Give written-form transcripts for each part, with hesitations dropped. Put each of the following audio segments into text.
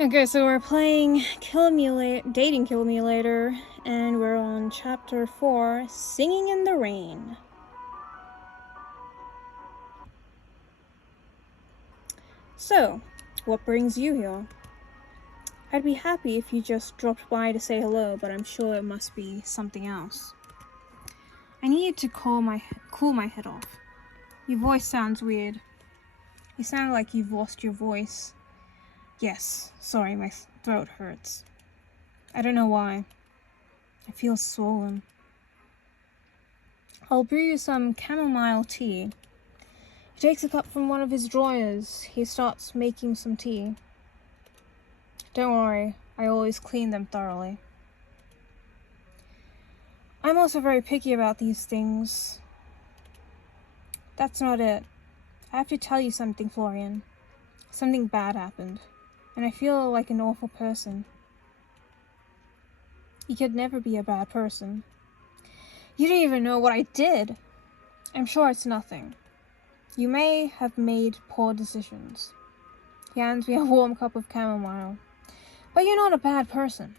Okay, so we're playing Dating Killmulator, and we're on Chapter 4, Singing in the Rain. So, what brings you here? I'd be happy if you just dropped by to say hello, but I'm sure it must be something else. I need to cool my head off. Your voice sounds weird. You sound like you've lost your voice. Yes, sorry, my throat hurts. I don't know why. I feel swollen. I'll brew you some chamomile tea. He takes a cup from one of his drawers. He starts making some tea. Don't worry, I always clean them thoroughly. I'm also very picky about these things. That's not it. I have to tell you something, Florian. Something bad happened, and I feel like an awful person. You could never be a bad person. You don't even know what I did. I'm sure it's nothing. You may have made poor decisions. He hands me a warm cup of chamomile. But you're not a bad person.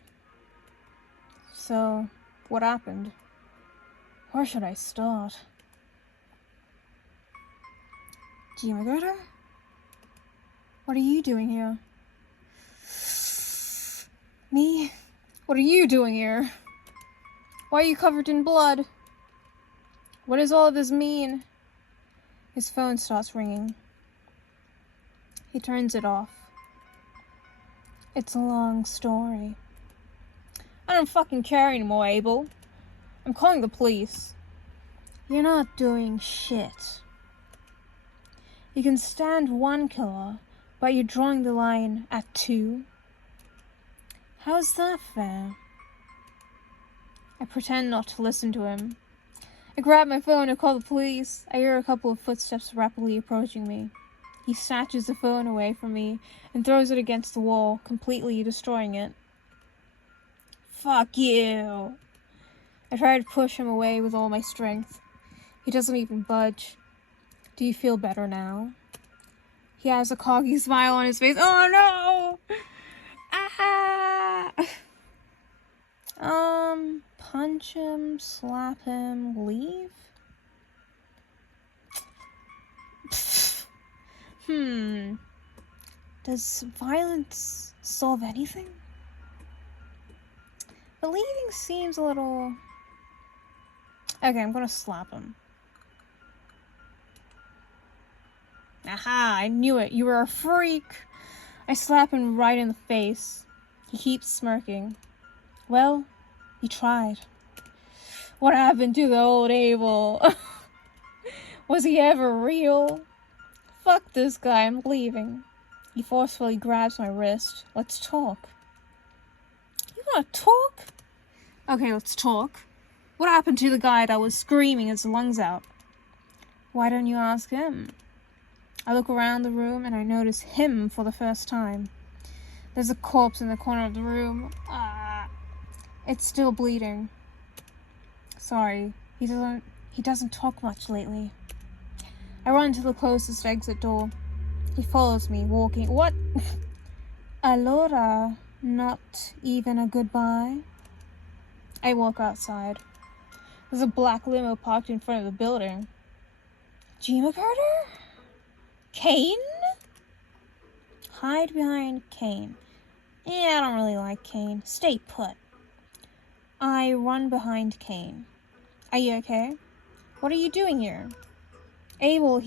So, what happened? Where should I start? Ch4? What are you doing here? Me? What are you doing here? Why are you covered in blood? What does all of this mean? His phone starts ringing. He turns it off. It's a long story. I don't fucking care anymore, Abel. I'm calling the police. You're not doing shit. You can stand one killer, but you're drawing the line at 2. How's that fair? I pretend not to listen to him. I grab my phone and call the police. I hear a couple of footsteps rapidly approaching me. He snatches the phone away from me and throws it against the wall, completely destroying it. Fuck you! I try to push him away with all my strength. He doesn't even budge. Do you feel better now? He has a cocky smile on his face. Oh no! Ah! Punch him, slap him, leave? Does violence solve anything? The leaving seems a little... Okay, I'm gonna slap him. Aha, I knew it. You were a freak. I slap him right in the face. He keeps smirking. Well, you tried. What happened to the old Abel? Was he ever real? Fuck this guy, I'm leaving. He forcefully grabs my wrist. Let's talk. You wanna talk? Okay, let's talk. What happened to the guy that was screaming his lungs out? Why don't you ask him? I look around the room and I notice him for the first time. There's a corpse in the corner of the room. It's still bleeding. Sorry, he doesn't talk much lately. I run to the closest exit door. He follows me, walking. What? Allora, not even a goodbye? I walk outside. There's a black limo parked in front of the building. Ch4? Kane? Hide behind Kane. I don't really like Kane. Stay put. I run behind Kane. Are you okay? What are you doing here? Abel,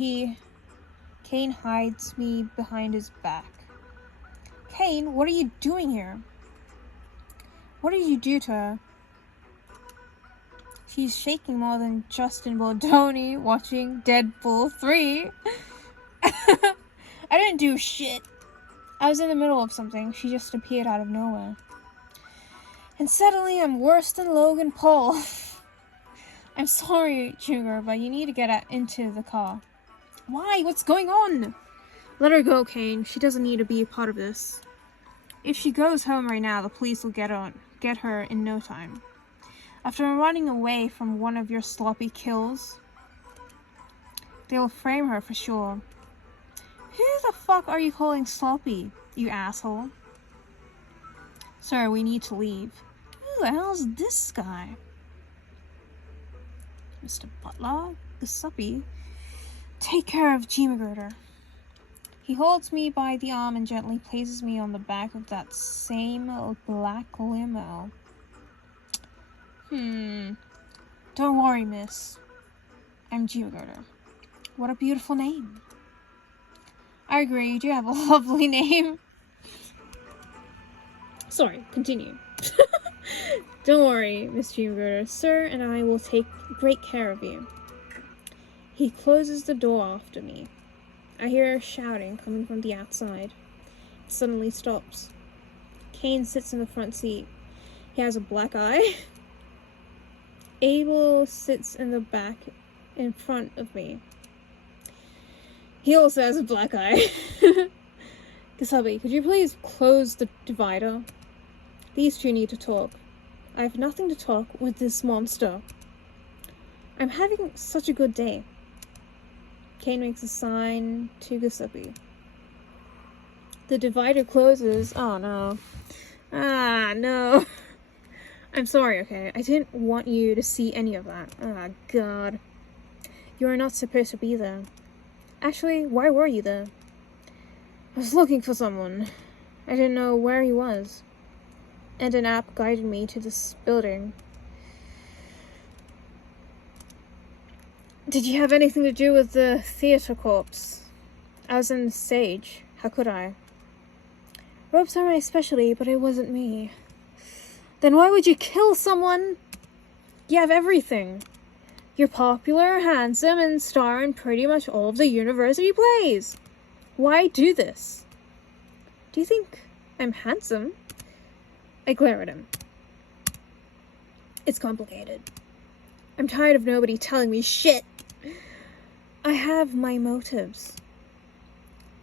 Kane hides me behind his back. Kane, what are you doing here? What did you do to her? She's shaking more than Justin Baldoni watching Deadpool 3. I didn't do shit. I was in the middle of something. She just appeared out of nowhere. And suddenly I'm worse than Logan Paul. I'm sorry, Ch4, but you need to get into the car. Why? What's going on? Let her go, Kane. She doesn't need to be a part of this. If she goes home right now, the police will get her in no time. After running away from one of your sloppy kills, they will frame her for sure. Who the fuck are you calling sloppy, you asshole? Sir, we need to leave. Who the hell's this guy? Mr. Butler, Giuseppe, take care of Ch4. He holds me by the arm and gently places me on the back of that same black limo. Don't worry, miss. I'm Ch4. What a beautiful name. I agree, you do have a lovely name. Sorry, continue. Don't worry, Miss Ch4. Sir and I will take great care of you. He closes the door after me. I hear shouting coming from the outside. It suddenly stops. Kane sits in the front seat. He has a black eye. Abel sits in the back in front of me. He also has a black eye. Giuseppe, could you please close the divider? These two need to talk. I have nothing to talk with this monster. I'm having such a good day. Kane makes a sign to Giuseppe. The divider closes. Oh no. Ah, no. I'm sorry, okay? I didn't want you to see any of that. Ah, God. You are not supposed to be there. Actually, why were you there? I was looking for someone. I didn't know where he was. And an app guided me to this building. Did you have anything to do with the theater corpse? I was in the stage. How could I? Ropes are my specialty, but it wasn't me. Then why would you kill someone? You have everything. You're popular, handsome, and star in pretty much all of the university plays. Why do this? Do you think I'm handsome? I glare at him. It's complicated. I'm tired of nobody telling me shit. I have my motives.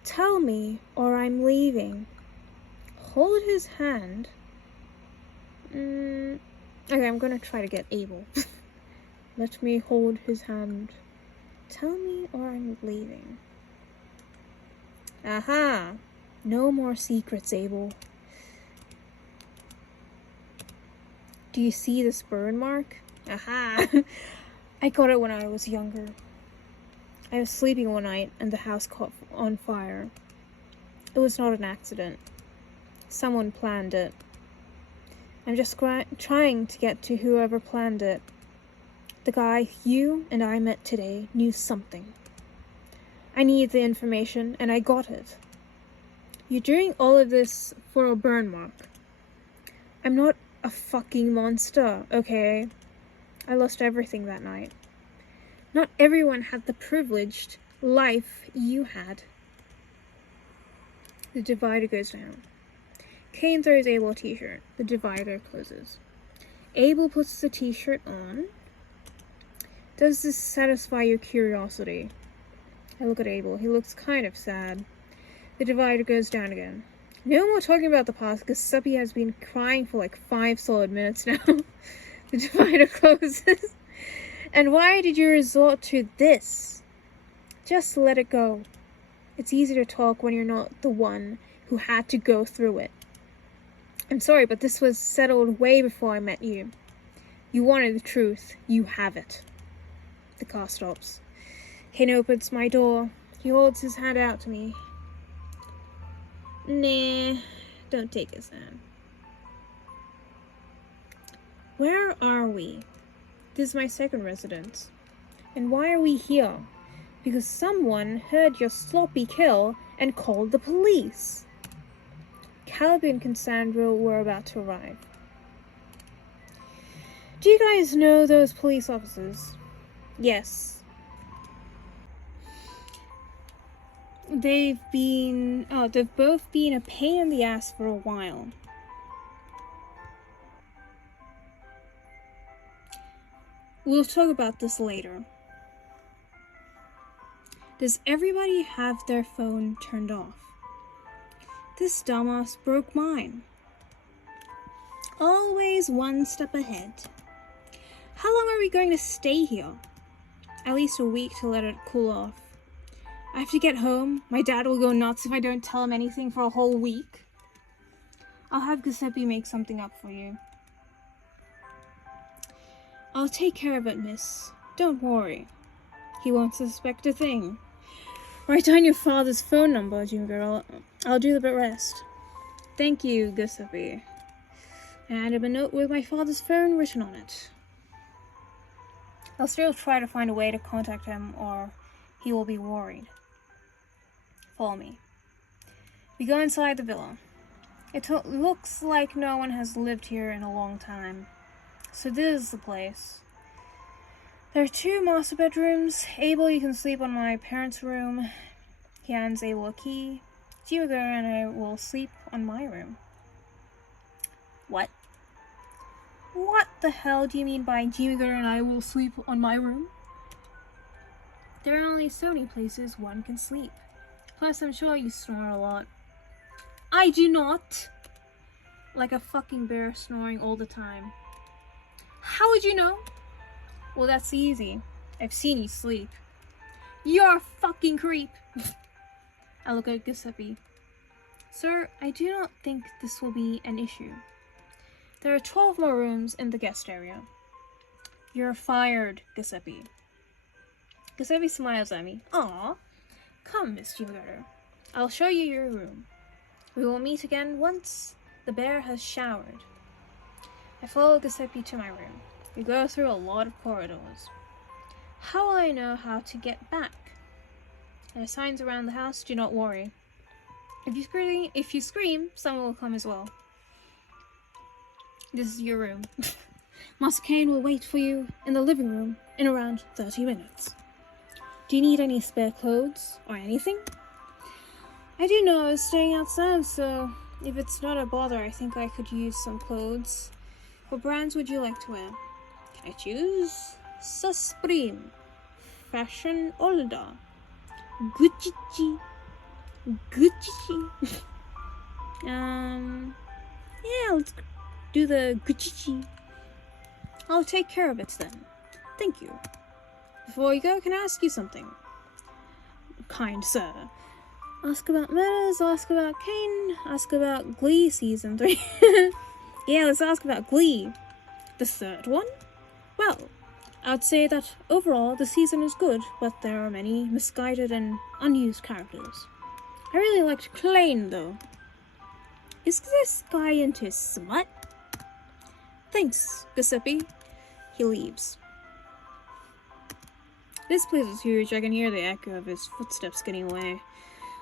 Tell me, or I'm leaving. Hold his hand. Okay, I'm gonna try to get Abel. Let me hold his hand. Tell me, or I'm leaving. Aha! No more secrets, Abel. Do you see this burn mark? Aha! I got it when I was younger. I was sleeping one night and the house caught on fire. It was not an accident. Someone planned it. I'm just trying to get to whoever planned it. The guy you and I met today knew something. I needed the information and I got it. You're doing all of this for a burn mark. I'm not a fucking monster, okay? I lost everything that night. Not everyone had the privileged life you had. The divider goes down. Kane throws Abel a t-shirt. The divider closes. Abel puts the t-shirt on. Does this satisfy your curiosity? I look at Abel. He looks kind of sad. The divider goes down again. No more talking about the past, because Giuseppe has been crying for like 5 solid minutes now. The divider closes. And why did you resort to this? Just let it go. It's easy to talk when you're not the one who had to go through it. I'm sorry, but this was settled way before I met you. You wanted the truth. You have it. The car stops. Kane opens my door. He holds his hand out to me. Nah, don't take his hand. Where are we? This is my second residence. And why are we here? Because someone heard your sloppy kill and called the police. Caleb and Cassandra were about to arrive. Do you guys know those police officers? Yes. They've both been a pain in the ass for a while. We'll talk about this later. Does everybody have their phone turned off? This dumbass broke mine. Always one step ahead. How long are we going to stay here? At least a week to let it cool off. I have to get home. My dad will go nuts if I don't tell him anything for a whole week. I'll have Giuseppe make something up for you. I'll take care of it, miss. Don't worry. He won't suspect a thing. Write down your father's phone number, Jim girl. I'll do the rest. Thank you, Giuseppe. I added a note with my father's phone written on it. I'll still try to find a way to contact him, or he will be worried. Follow me. We go inside the villa. It looks like no one has lived here in a long time. So this is the place. There are 2 master bedrooms. Abel, you can sleep on my parents' room. He hands Abel a key. Jimago and I will sleep on my room. What? What the hell do you mean by Jimago and I will sleep on my room? There are only so many places one can sleep. Plus, I'm sure you snore a lot. I do not! Like a fucking bear snoring all the time. How would you know? Well, that's easy. I've seen you sleep. You're a fucking creep! I look at Giuseppe. Sir, I do not think this will be an issue. There are 12 more rooms in the guest area. You're fired, Giuseppe. Giuseppe smiles at me. Aw. Come, Miss Junior. I'll show you your room. We will meet again once the bear has showered. I follow Giuseppe to my room. We go through a lot of corridors. How will I know how to get back? There are signs around the house, do not worry. If you scream, someone will come as well. This is your room. Master Kane will wait for you in the living room in around 30 minutes. Do you need any spare clothes or anything? I do know I was staying outside, so if it's not a bother, I think I could use some clothes. What brands would you like to wear? Can I choose? Supreme, Fashion Older, Gucci. Yeah, let's do the Gucci. I'll take care of it then. Thank you. Before you go, can I ask you something? Kind sir. Ask about murders, ask about Kane, ask about Glee Season 3. Yeah, let's ask about Glee. The 3rd one? Well, I'd say that overall the season is good, but there are many misguided and unused characters. I really liked Klein though. Is this guy into smut? Thanks, Giuseppe. He leaves. This place is huge. I can hear the echo of his footsteps getting away.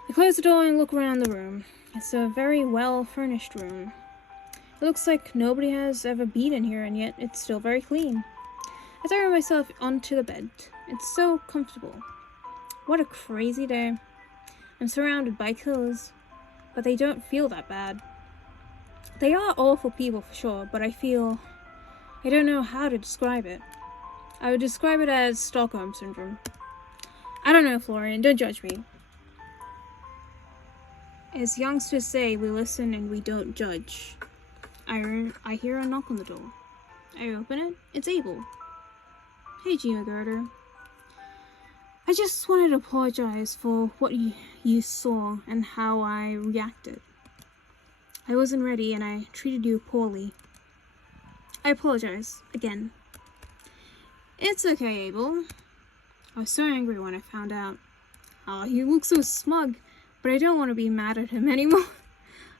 I close the door and look around the room. It's a very well-furnished room. It looks like nobody has ever been in here, and yet it's still very clean. I throw myself onto the bed. It's so comfortable. What a crazy day. I'm surrounded by killers, but they don't feel that bad. They are awful people for sure, but I don't know how to describe it. I would describe it as Stockholm Syndrome. I don't know, Florian, don't judge me. As youngsters say, we listen and we don't judge. I hear a knock on the door. I open it. It's Abel. Hey, Gina Garter. I just wanted to apologize for what you saw and how I reacted. I wasn't ready and I treated you poorly. I apologize, again. It's okay, Abel. I was so angry when I found out. Oh, he looks so smug, but I don't want to be mad at him anymore.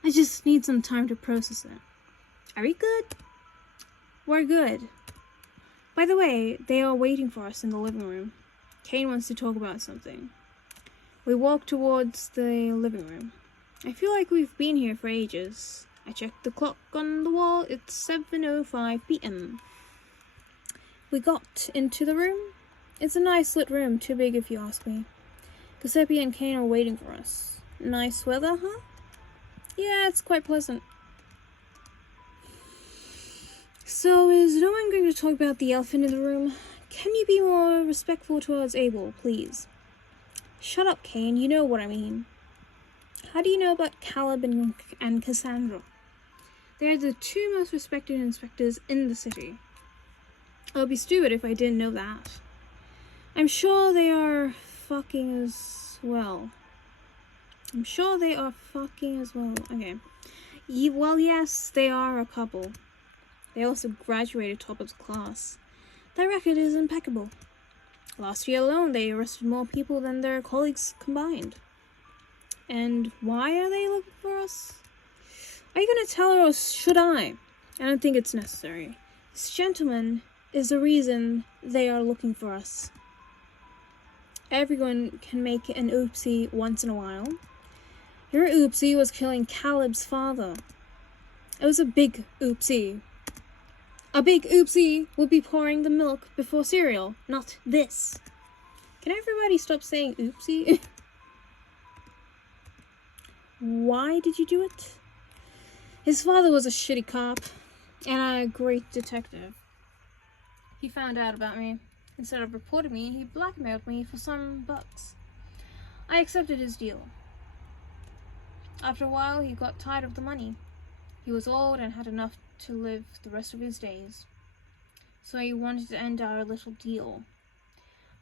I just need some time to process it. Are we good? We're good. By the way, they are waiting for us in the living room. Kane wants to talk about something. We walk towards the living room. I feel like we've been here for ages. I checked the clock on the wall. It's 7:05 p.m. We got into the room. It's a nice lit room, too big if you ask me. Giuseppe and Kane are waiting for us. Nice weather, huh? Yeah, it's quite pleasant. So, is no one going to talk about the elephant in the room? Can you be more respectful towards Abel, please? Shut up, Kane, you know what I mean. How do you know about Caleb and Cassandra? They are the 2 most respected inspectors in the city. I would be stupid if I didn't know that. I'm sure they are fucking as well. Okay. Well, yes, they are a couple. They also graduated top of the class. Their record is impeccable. Last year alone, they arrested more people than their colleagues combined. And why are they looking for us? Are you gonna tell her or should I? I don't think it's necessary. This gentleman is the reason they are looking for us. Everyone can make an oopsie once in a while. Your oopsie was killing Caleb's father. It was a big oopsie. A big oopsie would be pouring the milk before cereal, not this. Can everybody stop saying oopsie? Why did you do it? His father was a shitty cop and a great detective. He found out about me. Instead of reporting me, he blackmailed me for some bucks. I accepted his deal. After a while, he got tired of the money. He was old and had enough to live the rest of his days. So he wanted to end our little deal.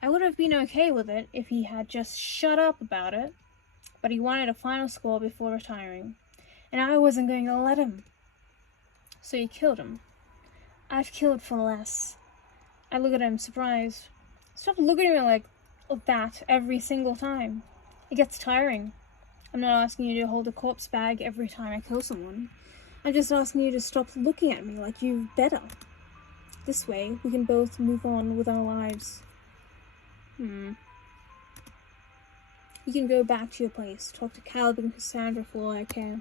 I would have been okay with it if he had just shut up about it, but he wanted a final score before retiring, and I wasn't going to let him. So he killed him. I've killed for less. I look at him surprised. Stop looking at me like that every single time. It gets tiring. I'm not asking you to hold a corpse bag every time I kill someone. I'm just asking you to stop looking at me like you've better. This way, we can both move on with our lives. You can go back to your place, talk to Caleb and Cassandra for all I care.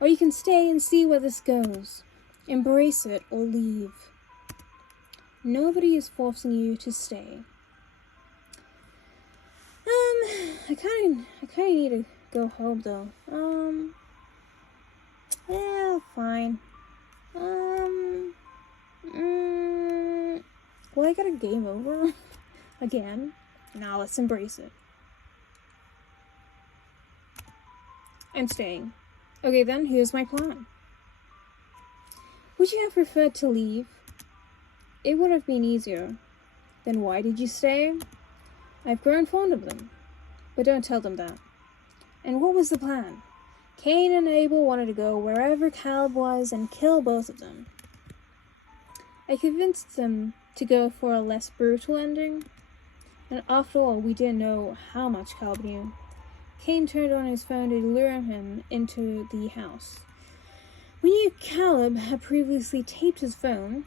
Or you can stay and see where this goes. Embrace it or leave. Nobody is forcing you to stay. I kinda need to go home though. Yeah, fine. Well, I got a game over again. Now let's embrace it. I'm staying. Okay then, here's my plan. Would you have preferred to leave? It would have been easier. Then why did you stay? I've grown fond of them. But don't tell them that. And what was the plan? Cain and Abel wanted to go wherever Caleb was and kill both of them. I convinced them to go for a less brutal ending. And after all, we didn't know how much Caleb knew. Cain turned on his phone to lure him into the house. We knew Caleb had previously taped his phone.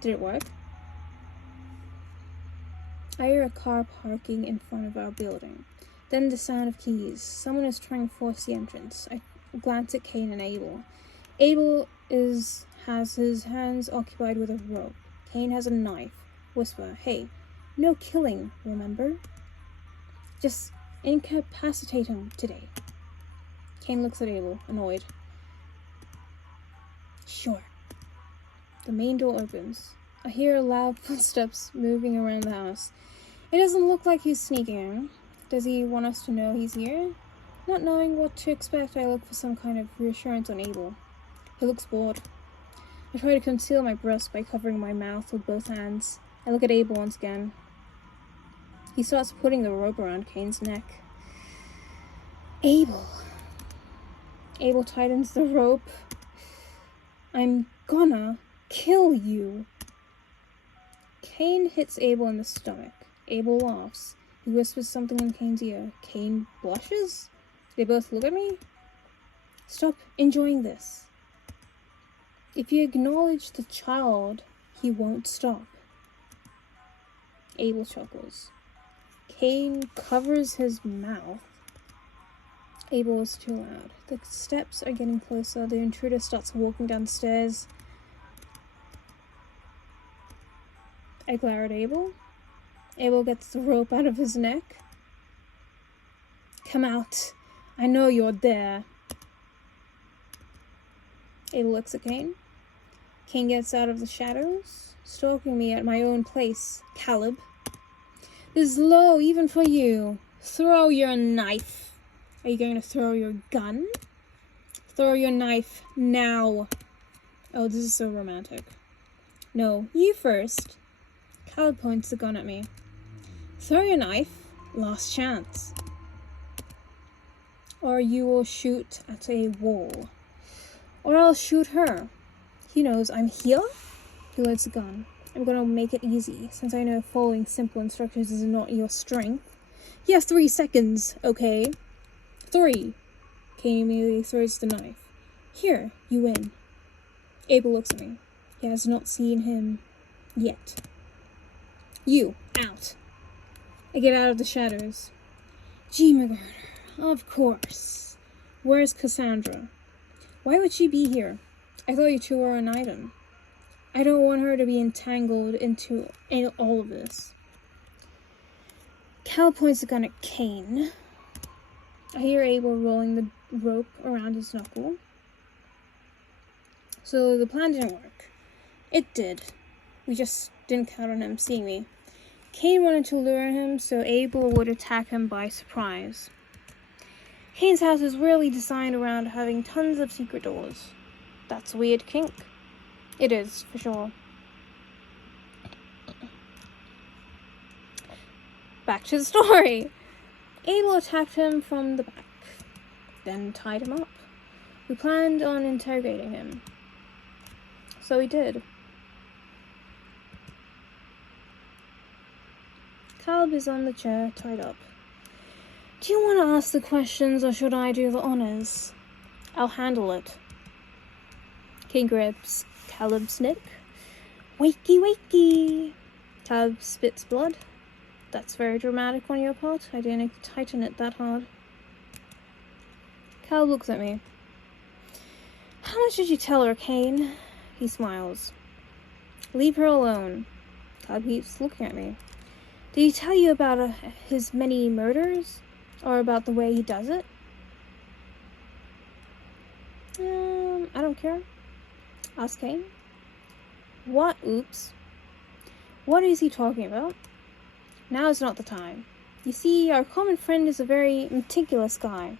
Did it work? I hear a car parking in front of our building. Then the sound of keys. Someone is trying to force the entrance. I glance at Cain and Abel. Abel has his hands occupied with a rope. Cain has a knife. Whisper, hey, no killing, remember? Just incapacitate him today. Cain looks at Abel, annoyed. Sure. The main door opens. I hear loud footsteps moving around the house. It doesn't look like he's sneaking in. Does he want us to know he's here? Not knowing what to expect, I look for some kind of reassurance on Abel. He looks bored. I try to conceal my breast by covering my mouth with both hands. I look at Abel once again. He starts putting the rope around Cain's neck. Abel. Abel tightens the rope. I'm gonna kill you. Cain hits Abel in the stomach. Abel laughs. He whispers something in Cain's ear. Cain blushes? They both look at me? Stop enjoying this. If you acknowledge the child, he won't stop. Abel chuckles. Cain covers his mouth. Abel is too loud. The steps are getting closer. The intruder starts walking down the stairs. I glare at Abel. Abel gets the rope out of his neck. Come out. I know you're there. Abel looks at Cain. Cain gets out of the shadows, stalking me at my own place. Caleb. This is low even for you. Throw your knife. Are you going to throw your gun? Throw your knife now. Oh, this is so romantic. No, you first. Caleb points the gun at me. Throw your knife. Last chance. Or you will shoot at a wall. Or I'll shoot her. He knows I'm here. He loads the gun. I'm gonna make it easy, since I know following simple instructions is not your strength. You have 3 seconds, okay? 3. Kane immediately throws the knife. Here, you win. Abel looks at me. He has not seen him yet. You, out. I get out of the shadows. Ch4, of course. Where's Cassandra? Why would she be here? I thought you two were an item. I don't want her to be entangled into all of this. Cal points the gun at Kane. I hear Abel rolling the rope around his knuckle. So the plan didn't work. It did. We just didn't count on him seeing me. Kane wanted to lure him so Abel would attack him by surprise. Kane's house is really designed around having tons of secret doors. That's a weird kink. It is, for sure. Back to the story. Abel attacked him from the back, then tied him up. We planned on interrogating him. So we did. Caleb is on the chair, tied up. Do you want to ask the questions or should I do the honors? I'll handle it. Kane grips Caleb's neck. Wakey, wakey. Caleb spits blood. That's very dramatic on your part. I didn't tighten it that hard. Caleb looks at me. How much did you tell her, Kane? He smiles. Leave her alone. Caleb keeps looking at me. Did he tell you about his many murders? Or about the way he does it? I don't care. Ask Kane. What? Oops. What is he talking about? Now is not the time. You see, our common friend is a very meticulous guy.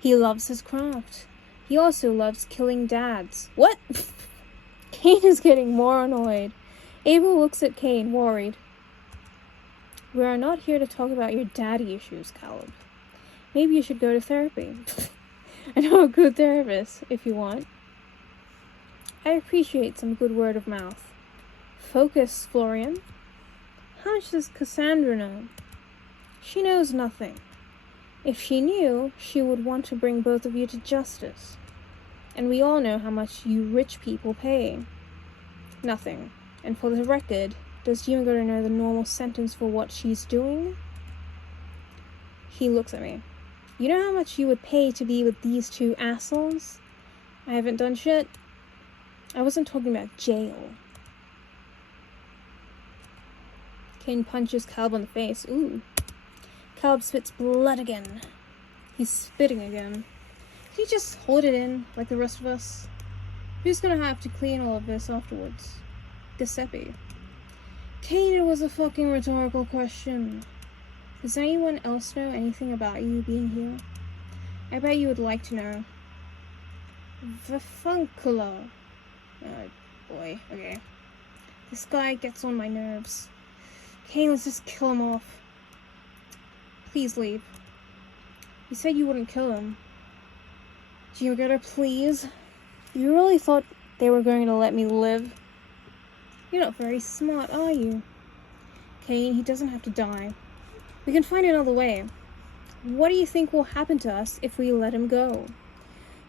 He loves his craft. He also loves killing dads. What? Kane is getting more annoyed. Abel looks at Kane, worried. We are not here to talk about your daddy issues, Caleb. Maybe you should go to therapy. I know a good therapist, if you want. I appreciate some good word of mouth. Focus, Florian. How much does Cassandra know? She knows nothing. If she knew, she would want to bring both of you to justice. And we all know how much you rich people pay. Nothing. And for the record, does Ch4 know the normal sentence for what she's doing? He looks at me. You know how much you would pay to be with these two assholes? I haven't done shit. I wasn't talking about jail. Kane punches Caleb in the face. Ooh. Caleb spits blood again. He's spitting again. Can you just hold it in, like the rest of us? Who's gonna have to clean all of this afterwards? Giuseppe. Kane, it was a fucking rhetorical question. Does anyone else know anything about you being here? I bet you would like to know. Vafuncula. Oh, boy. Okay. This guy gets on my nerves. Kane, let's just kill him off. Please leave. You said you wouldn't kill him. Ch4, please. You really thought they were going to let me live? You're not very smart, are you? Kane, he doesn't have to die. We can find another way. What do you think will happen to us if we let him go?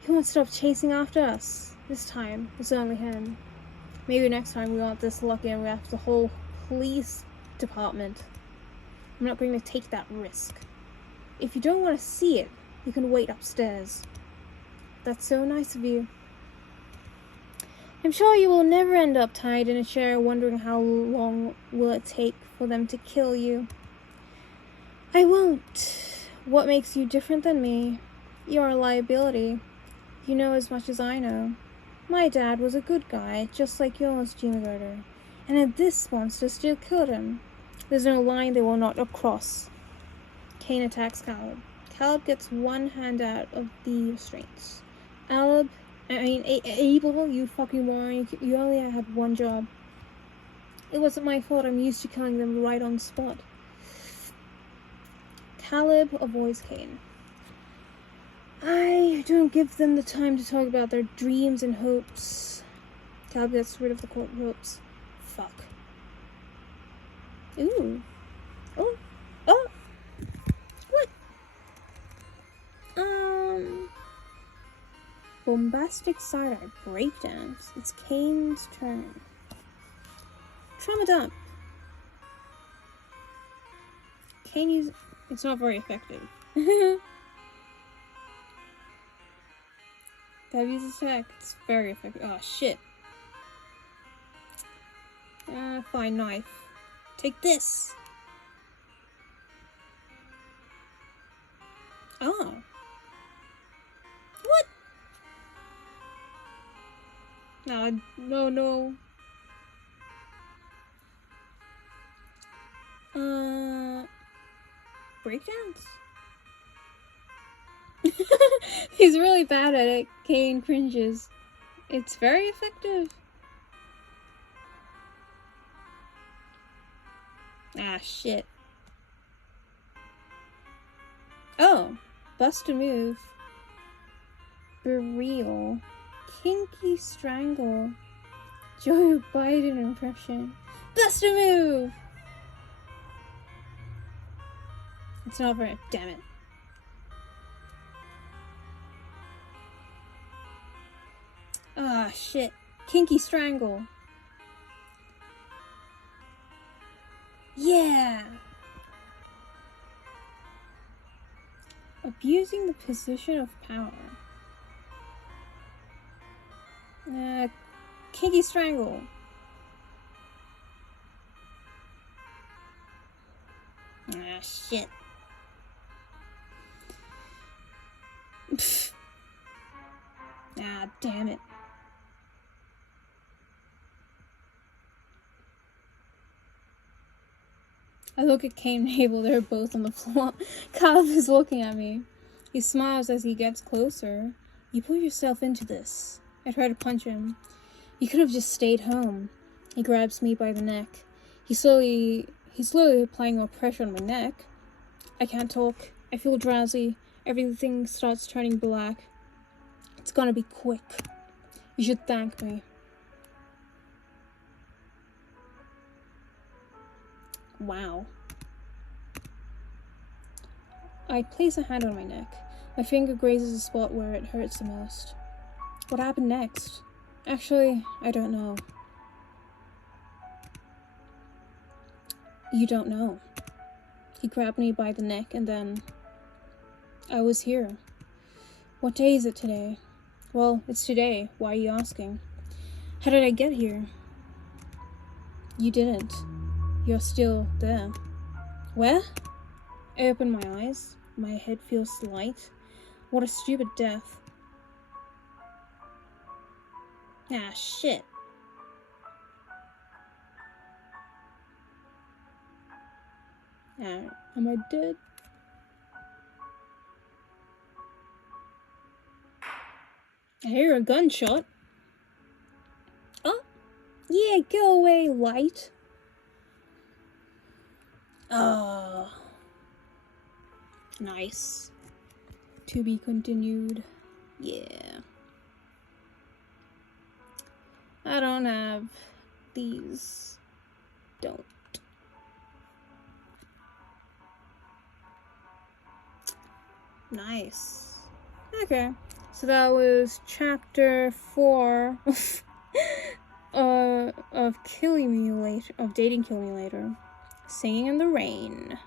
He won't stop chasing after us. This time, it's only him. Maybe next time we aren't this lucky and we have the whole police department. I'm not going to take that risk. If you don't want to see it, you can wait upstairs. That's so nice of you. I'm sure you will never end up tied in a chair wondering how long will it take for them to kill you. I won't. What makes you different than me? You're a liability. You know as much as I know. My dad was a good guy, just like yours, Ch4. And if this monster still killed him, there's no line they will not cross. Kane attacks Caleb. Caleb gets one hand out of the restraints. Abel, you fucking moron, you only had one job. It wasn't my fault, I'm used to killing them right on the spot. Caleb avoids Kane. I don't give them the time to talk about their dreams and hopes. Cal gets rid of the court ropes. Fuck. Ooh. Oh. Oh. What? Bombastic side-eye breakdance. It's Kane's turn. Trauma dump. Kane use. It's not very effective. Gotta use attack. It's very effective. Oh shit. Fine, knife. Take this. Oh. What? No, no. Breakdance? He's really bad at it. Kane cringes. It's very effective. Ah, shit. Oh, bust a move. Burial. Kinky strangle. Joe Biden impression. Bust a move! It's not very. Damn it. Ah, shit. Kinky strangle. Yeah! Abusing the position of power. Kinky strangle. Ah, shit. Ah, damn it. I look at Kane and Abel, they're both on the floor. Kyle is looking at me. He smiles as he gets closer. You put yourself into this. I try to punch him. You could have just stayed home. He grabs me by the neck. He's slowly applying more pressure on my neck. I can't talk. I feel drowsy. Everything starts turning black. It's gonna be quick. You should thank me. Wow. I place a hand on my neck. My finger grazes the spot where it hurts the most. What happened next? Actually, I don't know. You don't know. He grabbed me by the neck and then... I was here. What day is it today? Well, it's today. Why are you asking? How did I get here? You didn't. You're still there. Where? I open my eyes. My head feels light. What a stupid death. Ah, shit. Am I dead? I hear a gunshot. Oh, yeah, go away, light. Oh. Nice. To be continued. Yeah. I don't have these. Don't. Nice. Okay. So that was chapter 4 of Dating Killmulator. Singing in the Rain.